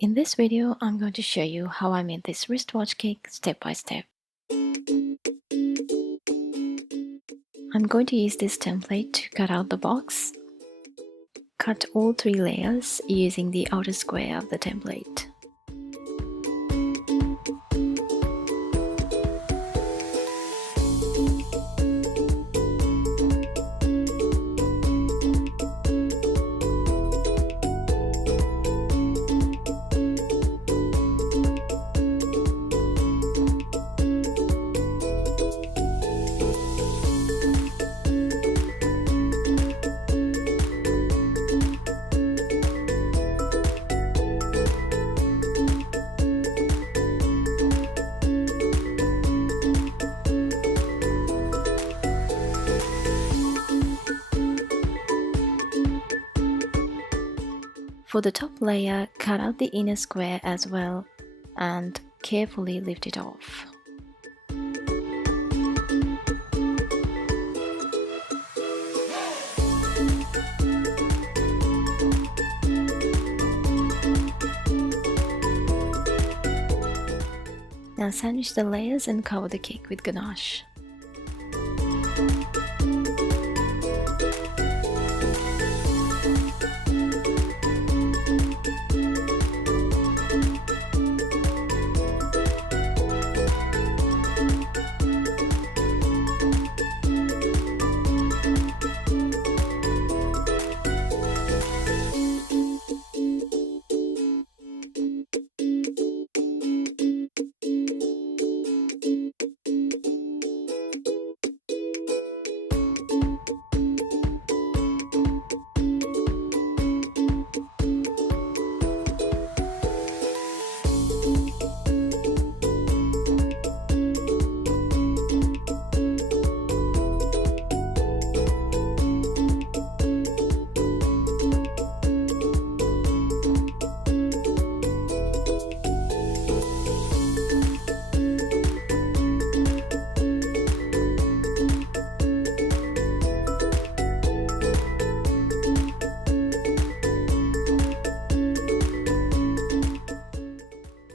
In this video, I'm going to show you how I made this wristwatch cake step by step. I'm going to use this template to cut out the box. Cut all 3 layers using the outer square of the template. For the top layer, cut out the inner square as well and carefully lift it off. Now sandwich the layers and cover the cake with ganache.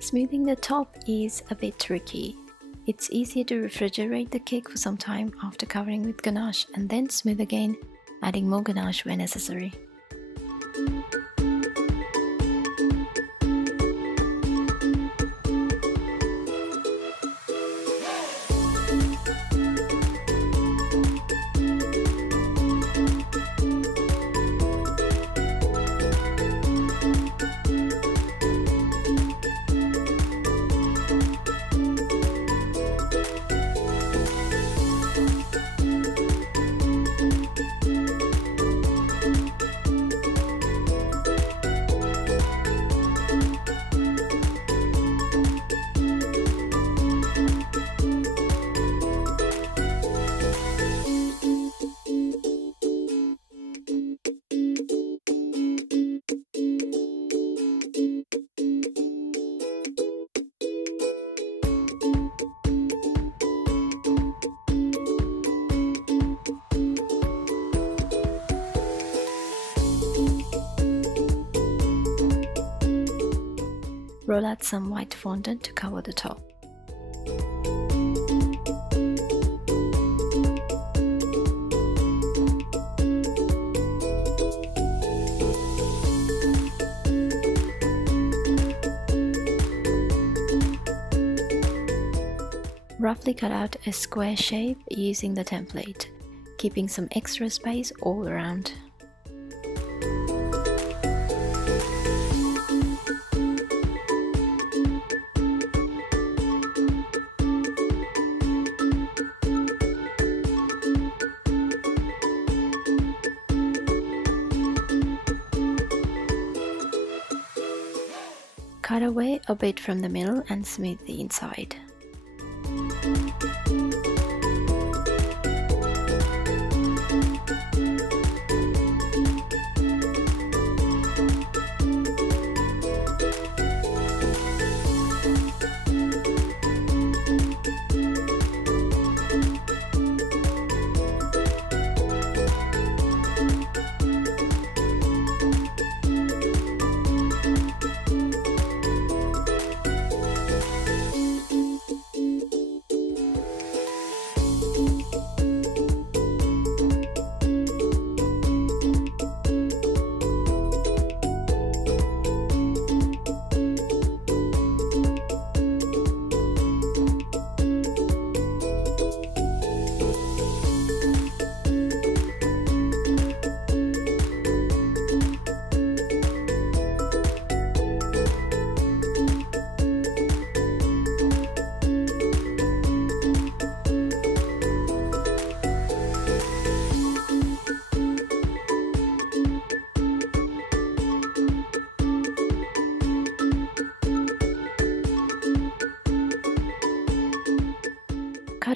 Smoothing the top is a bit tricky. It's easier to refrigerate the cake for some time after covering with ganache and then smooth again, adding more ganache where necessary. Roll out some white fondant to cover the top. Roughly cut out a square shape using the template, keeping some extra space all around. Cut away a bit from the middle and smooth the inside.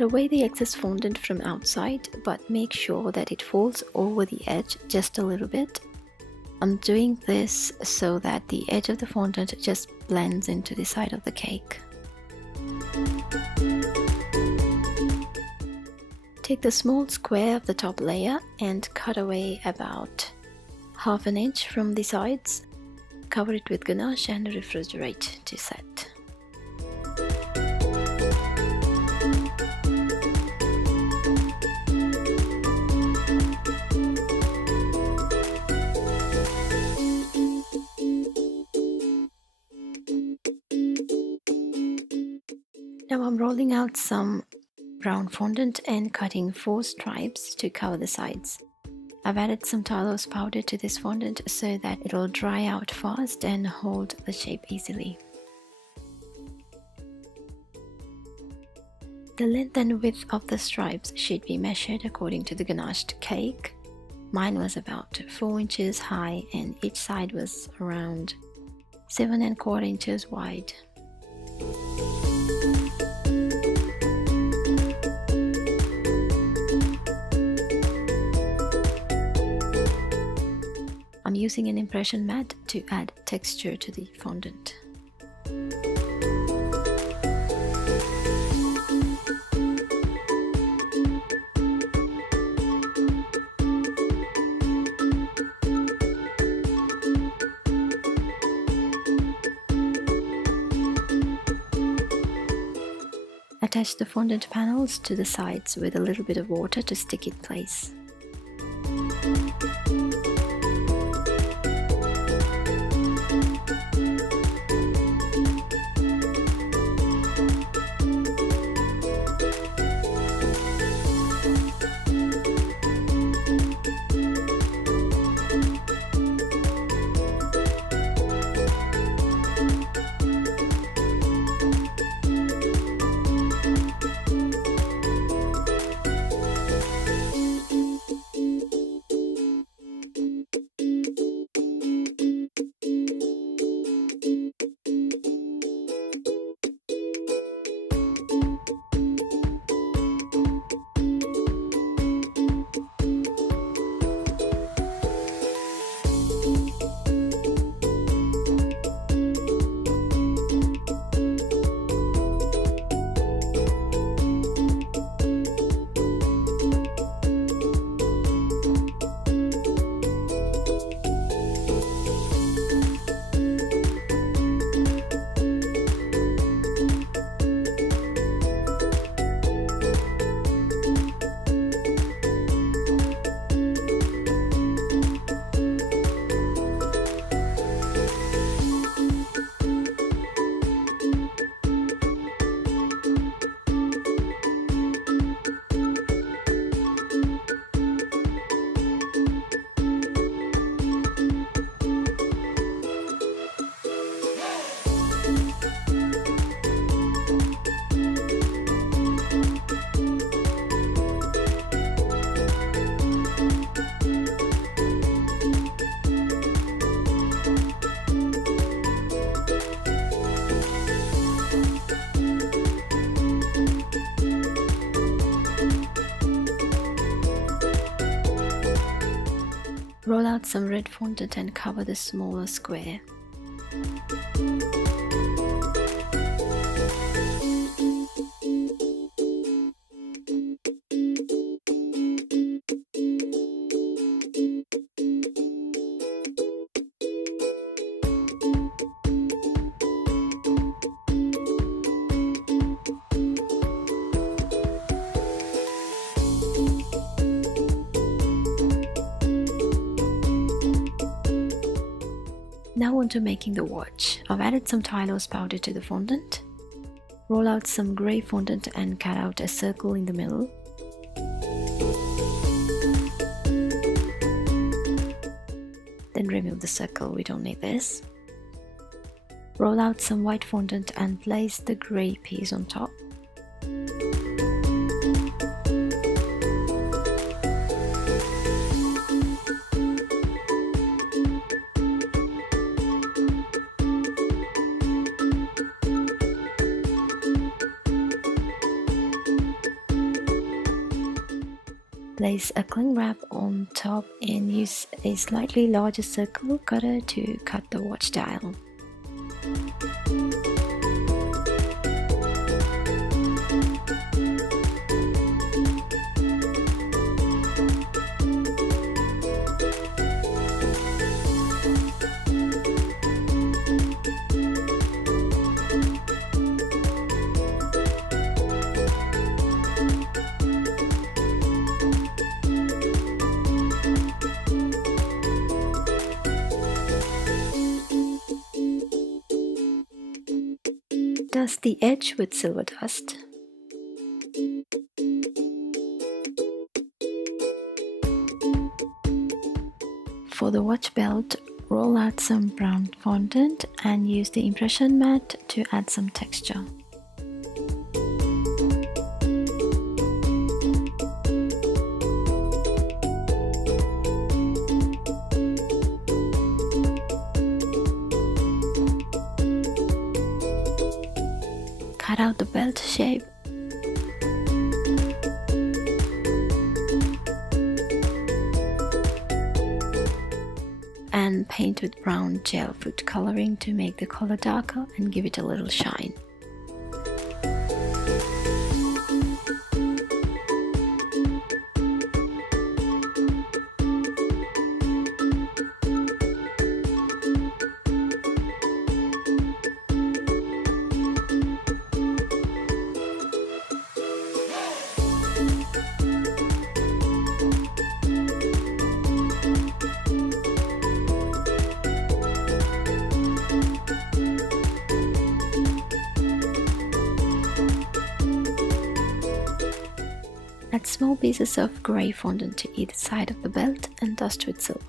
Cut away the excess fondant from outside, but make sure that it falls over the edge just a little bit. I'm doing this so that the edge of the fondant just blends into the side of the cake. Take the small square of the top layer and cut away about ½ inch from the sides. Cover it with ganache and refrigerate to set. Now I'm rolling out some brown fondant and cutting 4 stripes to cover the sides. I've added some Talos powder to this fondant so that it will dry out fast and hold the shape easily. The length and width of the stripes should be measured according to the ganached cake. Mine was about 4 inches high and each side was around 7¼ inches wide. I'm using an impression mat to add texture to the fondant. Attach the fondant panels to the sides with a little bit of water to stick in place. Roll out some red fondant and cover the smaller square. Now on to making the watch. I've added some Talos powder to the fondant. Roll out some grey fondant and cut out a circle in the middle. Then remove the circle, we don't need this. Roll out some white fondant and place the grey piece on top. Place a cling wrap on top and use a slightly larger circle cutter to cut the watch dial. Dust the edge with silver dust. For the watch belt, roll out some brown fondant and use the impression mat to add some texture. Cut out the belt shape. And paint with brown gel food coloring to make the color darker and give it a little shine. Add small pieces of grey fondant to either side of the belt and dust with silver.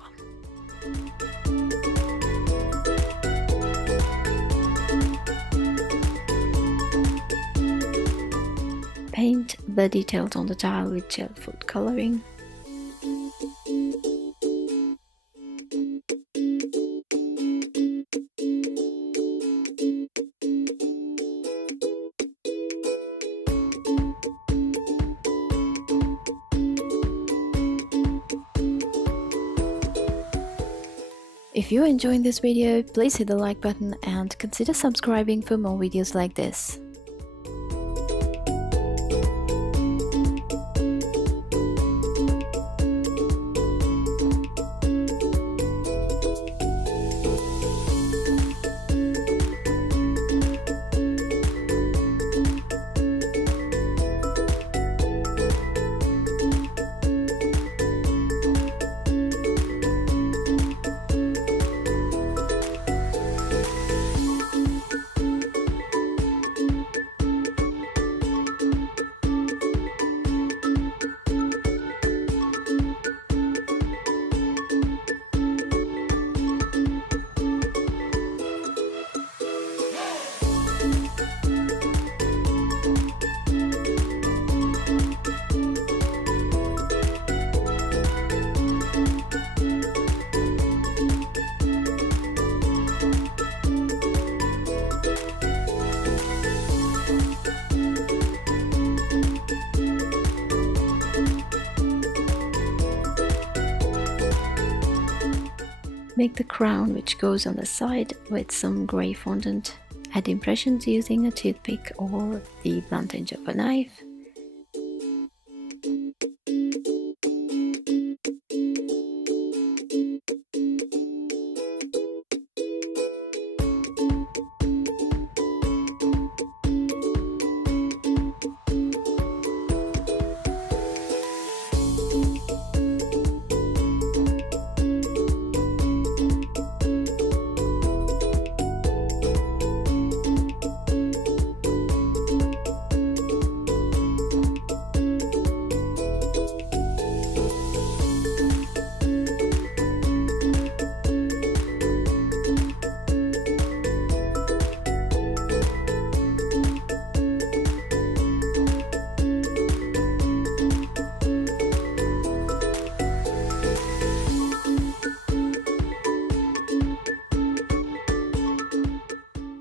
Paint the details on the dial with gel food coloring. If you're enjoying this video, please hit the like button and consider subscribing for more videos like this. Make the crown, which goes on the side, with some grey fondant. Add impressions using a toothpick or the blunt edge of a knife.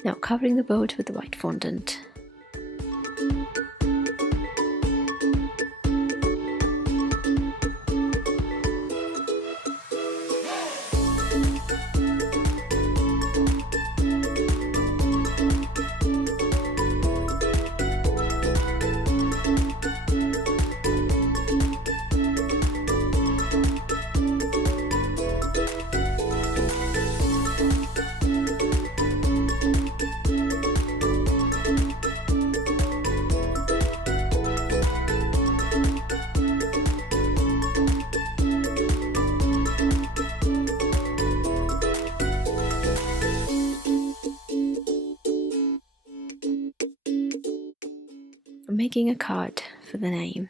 Now covering the boat with the white fondant. making a card for the name.